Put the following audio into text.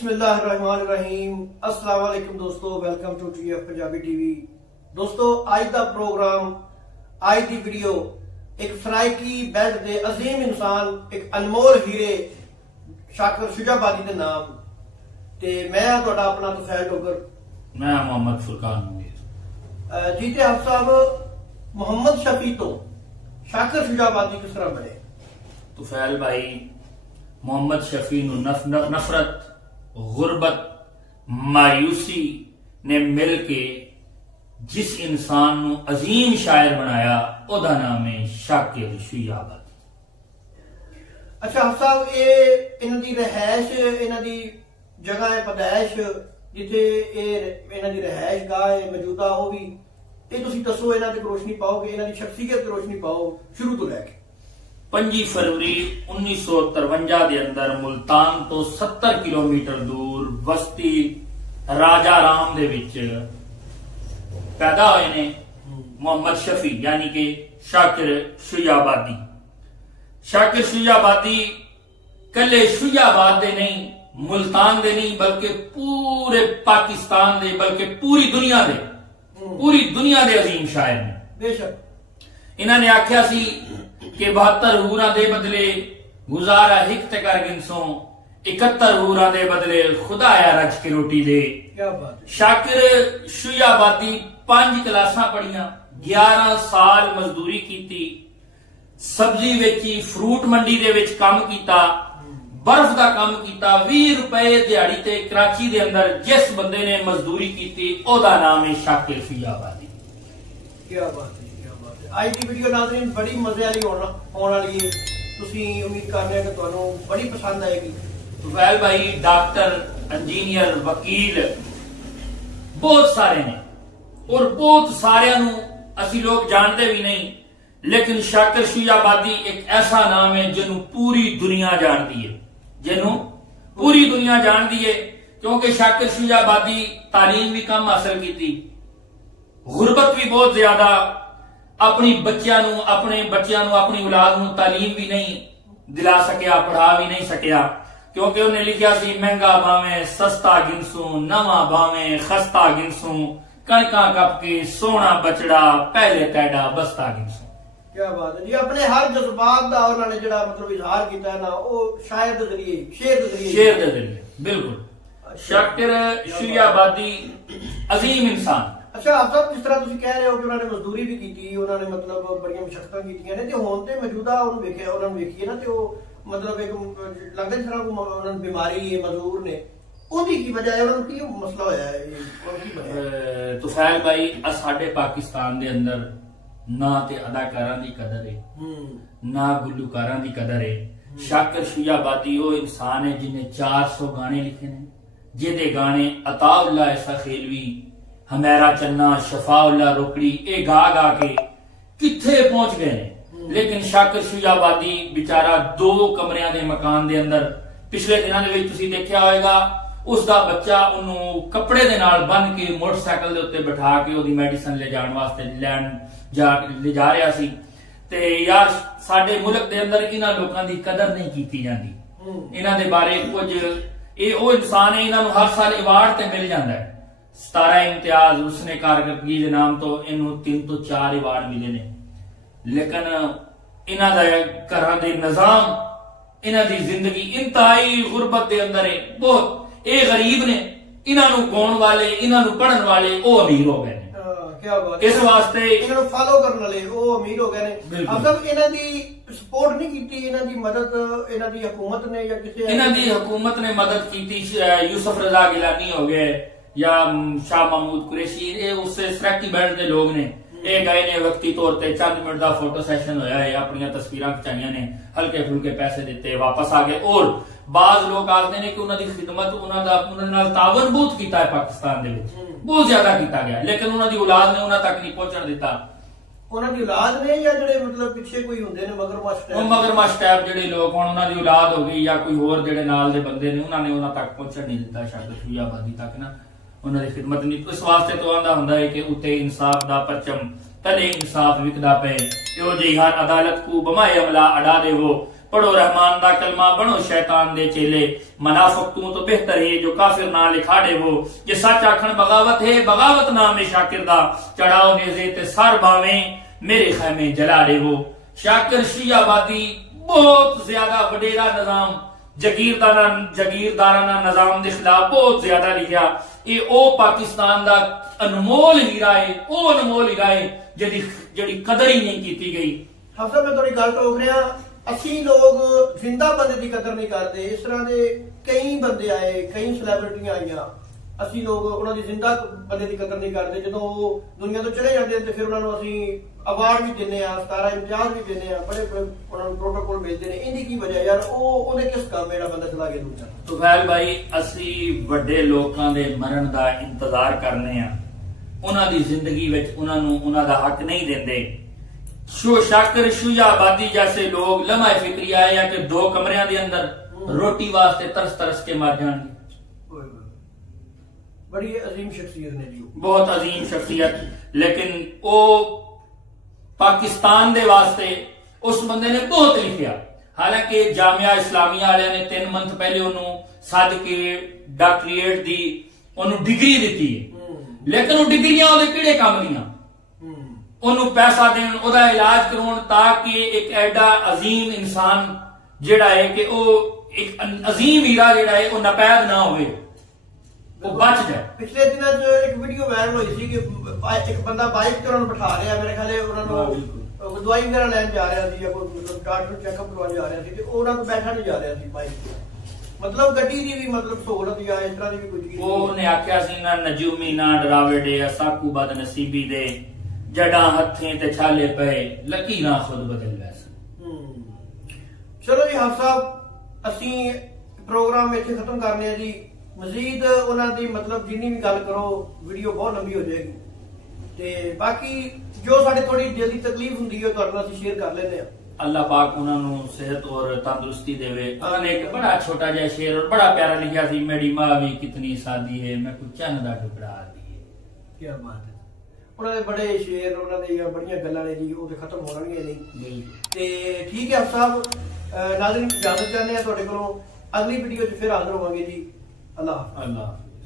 बिस्मिल्लाहिर्रहमानिर्रहीम। अस्सलाम वालेकुम दोस्तों, welcome to TF Punjabi TV. दोस्तों आज का प्रोग्राम, आज की वीडियो एक सरायकी बेल्ट के अजीम इंसान, एक अनमोल हीरे शाकिर शुजाबादी के नाम ते मैं तुहाडा अपना तुफैल डोगर, मैं मोहम्मद फुरकान मुनीर जी। ते आप साहब मोहम्मद शफी तो शाकिर शुजाबादी किस तरह बने? तुफैल भाई, मोहम्मद शफी नफरत, गुरबत, मायूसी ने मिल के जिस इंसान नू अजीम शायर बनाया, ओदा नाम है शाकिर शुजाबादी। अच्छा आप साहब, ये इन्हां दी रहायश, इन्हां दी जगह है पैदाइश जिथे इन्हां दी रहायश गाह है मौजूदा, वो भी ये तुसीं दसो, इन्हां ते रोशनी पाओगे, इन्हां दी शख्सियत ते रोशनी पाओ शुरू तो लैके। 5 फरवरी 1953 के अंदर मुल्तान तो 70 किलोमीटर दूर बस्ती राजा राम दे विच पैदा होए ने मोहम्मद शफी यानी कि शाकिर शुजाबादी। शाकिर शुजाबादी कले शुजाबाद दे नहीं, मुल्तान दे नहीं, बल्कि पूरे पाकिस्तान दे, बल्कि पूरी दुनिया दे अजीम शायर ने। बेशक इन्होंने आख्या सी कि 72 हूरा दे बदले गुजारा हिक ते कर गिनसों, 71 हूरा दे बदले खुदाया रज के रोटी दे। क्या बात है। शाकिर शुजाबादी 5 क्लासां पढ़ियां, 11 साल मजदूरी कीती, सब्जी वेची, फ्रूट मंडी दे विच काम कीता, बर्फ का काम कीता। 20 रुपए दिहाड़ी ते कराची दे अंदर जिस बंदे ने मजदूरी कीती, ओदा नाम है शाकिर शुजाबादी। क्या बात है, क्या बात है। आज की वीडियो नाज़रीन बड़ी मजे वाली होने वाली है, तुसीं उम्मीद कर रहे हैं कि तुहानू बड़ी पसंद आएगी। तुफैल भाई, डॉक्टर, इंजीनियर, वकील बहुत सारे ने और बहुत सारे असी लोग जानते भी नहीं, लेकिन शाकिर शुजाबादी एक ऐसा नाम है जिन्हों पूरी दुनिया जानती है, क्योंकि शाकिर शुजाबादी तालीम भी कम हासिल की, गुरबत भी बहुत ज्यादा, अपने बच्चों अपनी औलाद नूं तालीम भी नहीं दिला सकिया, पढ़ा भी नहीं सकिया, क्योंकि उन्हें लिखा सी महंगा भावें सस्ता गिनसूं, नवा भावें खस्ता गिनसूं, कणका कप के सोना बचड़ा, पहले तैडा बस्ता गिनसूं। क्या बात है जी। अपने हर जज्बात का उन्होंने जिहड़ा मतलब इजहार किया ना, वो शायर के जरिए, शेर के जरिए बिल्कुल। शाकिर शुजाबादी अजीम इंसान। अच्छा आप साहब, जिस तरह तुम कह रहे हो कि उन्होंने मजदूरी भी की, उन्होंने मतलब बड़ियां मुशक्कतां कीतियां ने, ते हुण ते मौजूदा उन्होंने वेखिया, उन्होंने वेखिए ना, ते वो मतलब एक लगदा जिस तरह उन्होंने बीमारी है, मजदूर ने, ओदी की वजह है, उन्होंने की मसला होया है? तुफैल भाई, साडे पाकिस्तान दे अंदर ना ते अदाकारां दी कदर है, ना गुलकारां दी कदर है। शाकिर शुजाबादी वो इंसान है जिन्हें 400 गाने लिखे ने, जिहदे गाने अताउल्लाह ऐसा खेलवी, हमेरा चन्ना, शफाउल्लाह रोकड़ी, ए गा गा के किथे पहुंच गए ने। लेकिन शाकिर शुजाबादी बेचारा 2 कमरियां दे मकान दे अंदर, पिछले दिनों दे विच तुसीं देखिया होएगा, उसका बच्चा उन्होंने कपड़े दे नाल बन के मोटरसाइकिल दे उत्ते बिठा के ओदी मेडिसिन ले जाने वास्ते ले जा रहा सी। ते यार साडे मुल्क दे अंदर इन्हां लोकां दी कदर नहीं कीती जांदी। इन्हां दे बारे कुछ, ये वो इंसान है, इन्हां नूं हर साल अवार्ड ते मिल जांदा है। 17 इम्तियाज, उसने कारकर्दगी के नाम तो इन्हों 3 तो 4 अवार्ड मिले ने, लेकिन इन्हां दा घरां दे निजाम, इन्हां दी जिंदगी इंतहाई गुरबत दे अंदर है। बहुत ये गरीब ने, इन्हां नूं गाउण वाले, इन्हां नूं पढ़न वाले वो अमीर हो गए। क्या बात, इस वास्ते इन्हां फॉलो करने वाले वो अमीर हो गए ने। मतलब इन्हां दी सपोर्ट नहीं की, इन्हां दी मदद इन्हां दी हुकूमत ने या किसी, इन्हां दी हुकूमत ने मदद की। यूसुफ रजा गिलानी हो गए या शाह महमूद कुरैशी, ये उससे सराकी बेल्ट के लोग ने, ये गए ने वक्ती तौर पर चंद मिनट का फोटो सैशन होया है, अपन तस्वीर खिचाइया ने, हल्के फुल्के पैसे दिते, वापस आ गए। और बाज लोग आखते हैं कि उन्होंने खिदमत, उन्होंने तावन बहुत किया है पाकिस्तान दे विच, बहुत ज्यादा किया गया, लेकिन उन्होंने औलाद ने उन्होंने तक नहीं पहुंचन दिता। उन्होंने औलाद ने या जिहड़े मतलब पिछे कोई हुंदे ने मगरमच्छ टाइप जिहड़े लोग, हुण उन्हां दी औलाद हो गई या कोई होर जिहड़े नाल दे बंदे ने, उन्होंने उन्हां तक पहुंचन नहीं दिता। शाकिर शुजाबादी तक ना उन्होंने खिदमत नहीं। इस वास्ते तो आंदा हुंदा है कि उत्ते इंसाफ दा परचम तले इंसाफ विकदा पे, यो जी हर अदालत को बमाए अमला अड़ा दे वो, पढ़ो रहमान दा कलमा, बनो शैतान दे चेले। मुनाफिक तू तो बेहतर है जो काफिर ना लिखाड़े वो। ये सच आखण बगावत है, बगावत नाम है शाकिर दा। चढ़ाओ नेज़े ते सर बावें, मेरे खैमे जला दे वो। शाकिर शियाबादी बहुत ज्यादा वडेरा निजाम, जागीरदाराना निजाम के खिलाफ बहुत ज्यादा लिखा। ये ओ पाकिस्तान दा अनमोल हीरा है, ओ अनमोल हीरा है जिहदी कदर ही नहीं की गई। हफ्ता मैं थोड़ी गल टोक रहा, ਅਸੀਂ लोग जिंदा बंदे की कदर नहीं करते। इस तरह के कई बंदे आए, कई सैलेब्रिटियां आईਆਂ, ਅਸੀਂ लोग ਉਹਨਾਂ ਦੀ जिंदा बंदे की कदर नहीं करते। ਜਦੋਂ ਉਹ ਦੁਨੀਆ ਤੋਂ ਚਲੇ ਜਾਂਦੇ ਤੇ ਫਿਰ ਉਹਨਾਂ ਨੂੰ ਅਸੀਂ अवार्ड भी देने, 17 इम्तियाज भी देने, बड़े बड़े प्रोटोकॉल मिलते हैं। इनकी की वजह यार, ਉਹਨੇ किस काम मेरा बंदा चला गया दुनिया। तुफैल भाई, ਅਸੀਂ ਵੱਡੇ ਲੋਕਾਂ ਦੇ ਮਰਨ ਦਾ ਇੰਤਜ਼ਾਰ ਕਰਨੇ ਆ, ਉਹਨਾਂ ਦੀ ਜ਼ਿੰਦਗੀ ਵਿੱਚ ਉਹਨਾਂ ਨੂੰ ਉਹਨਾਂ ਦਾ ਹੱਕ ਨਹੀਂ ਦਿੰਦੇ। शाकिर शुजाबादी जैसे लोग लम्हा फिक्री आए या कि 2 कमरियां के अंदर रोटी वास्ते तरस तरस के मर जाएंगे। बड़ी अजीम शख्सियत ने जी, बहुत अजीम शख्सियत। लेकिन वो पाकिस्तान दे वास्ते उस बंदे ने बहुत लिखा। हालांकि जामिया इस्लामिया वाले ने 3 मंथ पहले उन्होंने सद के डॉक्टरेट दी उन्होंने डिग्री दी है, लेकिन वो डिग्रियां ਉਹਦੇ ਕਿਹੜੇ ਕੰਮ ਦੀਆਂ? ਉਹਨੂੰ ਪੈਸਾ ਦੇਣ, ਉਹਦਾ ਇਲਾਜ ਕਰਾਉਣ, ਤਾਂ ਕਿ ਇੱਕ ਐਡਾ ਅਜ਼ੀਮ ਇਨਸਾਨ ਜਿਹੜਾ ਹੈ ਕਿ ਉਹ ਇੱਕ ਅਜ਼ੀਮ ਹੀਰਾ ਜਿਹੜਾ ਹੈ ਉਹ ਨਪੈਦ ਨਾ ਹੋਵੇ, ਉਹ ਬਚ ਜਾਏ। ਪਿਛਲੇ ਦਿਨਾਂ 'ਚ ਇੱਕ ਵੀਡੀਓ ਵਾਇਰਲ ਹੋਈ ਸੀ ਕਿ ਇੱਕ ਬੰਦਾ ਬਾਈਕ ਤੇ ਉਹਨਾਂ ਨੂੰ ਬਿਠਾ ਰਿਹਾ, ਮੇਰੇ ਖਿਆਲੇ ਉਹਨਾਂ ਨੂੰ ਦਵਾਈ ਵਗੈਰਾ ਲੈਣ ਜਾ ਰਿਹਾ ਸੀ ਜਾਂ ਕੋਈ ਮਤਲਬ ਡਾਕਟਰ ਨੂੰ ਚੈੱਕਅਪ ਕਰਵਾਉਣ ਜਾ ਰਿਹਾ ਸੀ, ਤੇ ਉਹਨਾਂ ਨੂੰ ਬੈਠਾ ਨਹੀਂ ਜਾ ਰਿਹਾ ਸੀ ਬਾਈਕ ਤੇ। मतलब गड्डी की भी मतलब सहूलत या इस तरह की भी कुछ चीज ਉਹਨੇ ਆਖਿਆ ਸੀ ਨਾ ਨਜੂਮੀ ਨਾ ਡਰਾਵੇ ਡੇ ਅਸਾਕੂ ਬਦ ਨਸੀਬੀ ਦੇ जड़ा हथें ते छाले पे लकीरां खुद बदल वैसे। चलो जी हाफ साहब, असी प्रोग्राम इत्थे खत्म करने जी। मजीद उन्हां दी मतलब जिन्नी भी गल करो वीडियो बहुत लंबी हो जाएगी, ते बाकी जो साडी थोड़ी दिल दी तकलीफ हुंदी है तुहाडे नाल असी शेयर कर लेने आ। अल्लाह पाक उन्हां नूं सेहत और तंदुरुस्ती देवे। उन्होंने एक बड़ा छोटा जिहा शेर और बड़ा प्यारा लिखा सी, मेरी मां भी कितनी सादी है, मैं कुछ चन्न दा टुकड़ा दी है। क्या बात है। उन्होंने बड़े शेर, उन्होंने बड़िया गल्लां ने जी, वो तो खत्म हो जाणगीਆਂ नहीं। ते ठीक है साहब, नाज़रीन इजाजत चाहते हैं तुहाडे कोलों। अगली वीडियो च फिर हाजिर होवांगे जी। अल्लाह हाफ़िज़।